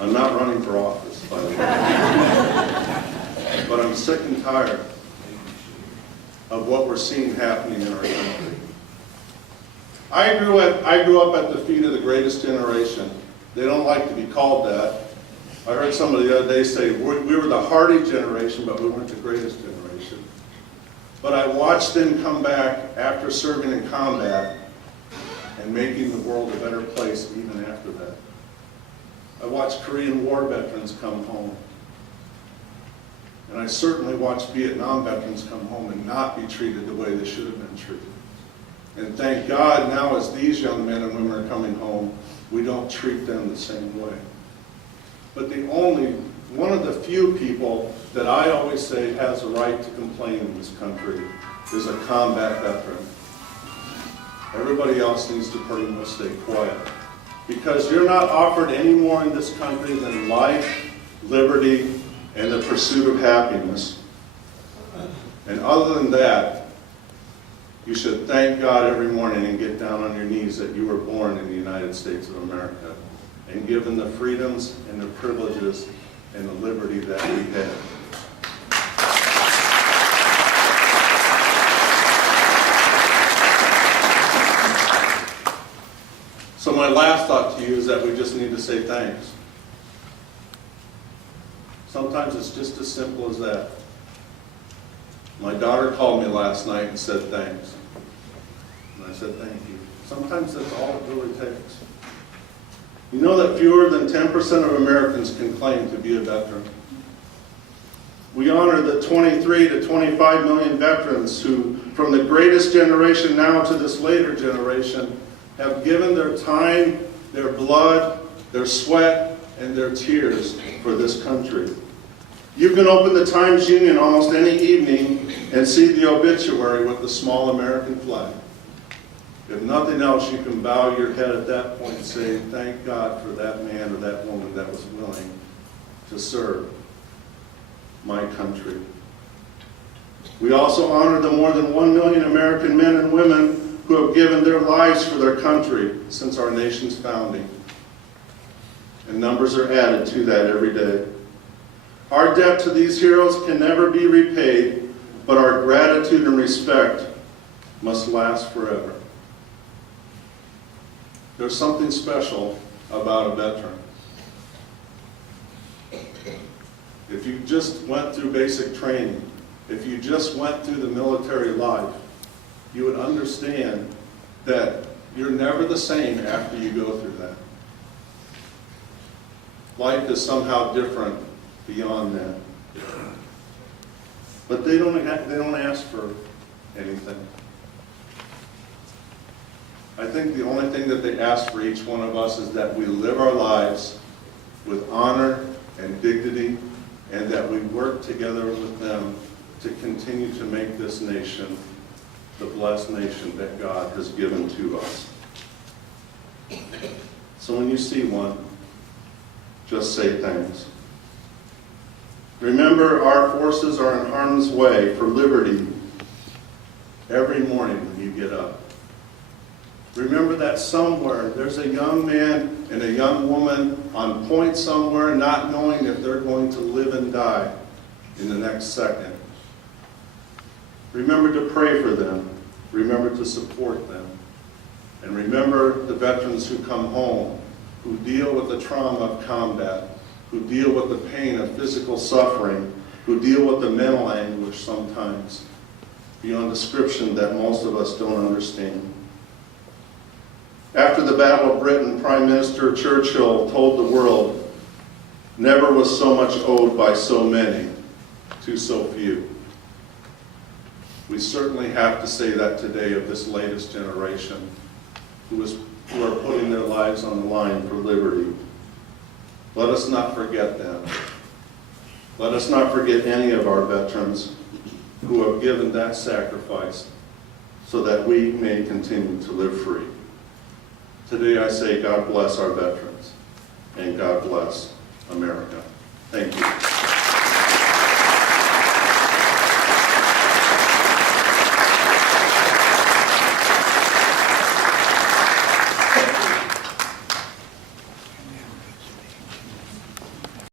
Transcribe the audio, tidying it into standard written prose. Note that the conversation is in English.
I'm not running for office, by the way. But I'm sick and tired of what we're seeing happening in our country. I grew up at the feet of the greatest generation. They don't like to be called that. I heard somebody the other day say, we were the hardy generation, but we weren't the greatest generation. But I watched them come back after serving in combat and making the world a better place even after that. I watched Korean War veterans come home. And I certainly watched Vietnam veterans come home and not be treated the way they should have been treated. And thank God now as these young men and women are coming home, we don't treat them the same way. But one of the few people that I always say has a right to complain in this country is a combat veteran. Everybody else needs to pretty much stay quiet. Because you're not offered any more in this country than life, liberty, and the pursuit of happiness. And other than that, you should thank God every morning and get down on your knees that you were born in the United States of America and given the freedoms and the privileges and the liberty that we have. So my last thought to you is that we just need to say thanks. Sometimes it's just as simple as that. My daughter called me last night and said thanks. And I said thank you. Sometimes that's all it really takes. You know that fewer than 10% of Americans can claim to be a veteran. We honor the 23 to 25 million veterans who, from the greatest generation now to this later generation, have given their time, their blood, their sweat, and their tears for this country. You can open the Times-Union almost any evening and see the obituary with the small American flag. If nothing else, you can bow your head at that point and say, thank God for that man or that woman that was willing to serve my country. We also honor the more than 1 million American men and women who have given their lives for their country since our nation's founding. And numbers are added to that every day. Our debt to these heroes can never be repaid, but our gratitude and respect must last forever. There's something special about a veteran. If you just went through basic training, if you just went through the military life, you would understand that you're never the same after you go through that. Life is somehow different beyond that. But they don't ask for anything. I think the only thing that they ask for each one of us is that we live our lives with honor and dignity, and that we work together with them to continue to make this nation the blessed nation that God has given to us. So when you see one, just say thanks. Remember, our forces are in harm's way for liberty every morning when you get up. Remember that somewhere there's a young man and a young woman on point somewhere, not knowing if they're going to live and die in the next second. Remember to pray for them. Remember to support them. And remember the veterans who come home, who deal with the trauma of combat, who deal with the pain of physical suffering, who deal with the mental anguish sometimes beyond description that most of us don't understand. After the Battle of Britain, Prime Minister Churchill told the world, "Never was so much owed by so many to so few." We certainly have to say that today of this latest generation who are putting their lives on the line for liberty. Let us not forget them. Let us not forget any of our veterans who have given that sacrifice so that we may continue to live free. Today I say God bless our veterans and God bless America. Thank you.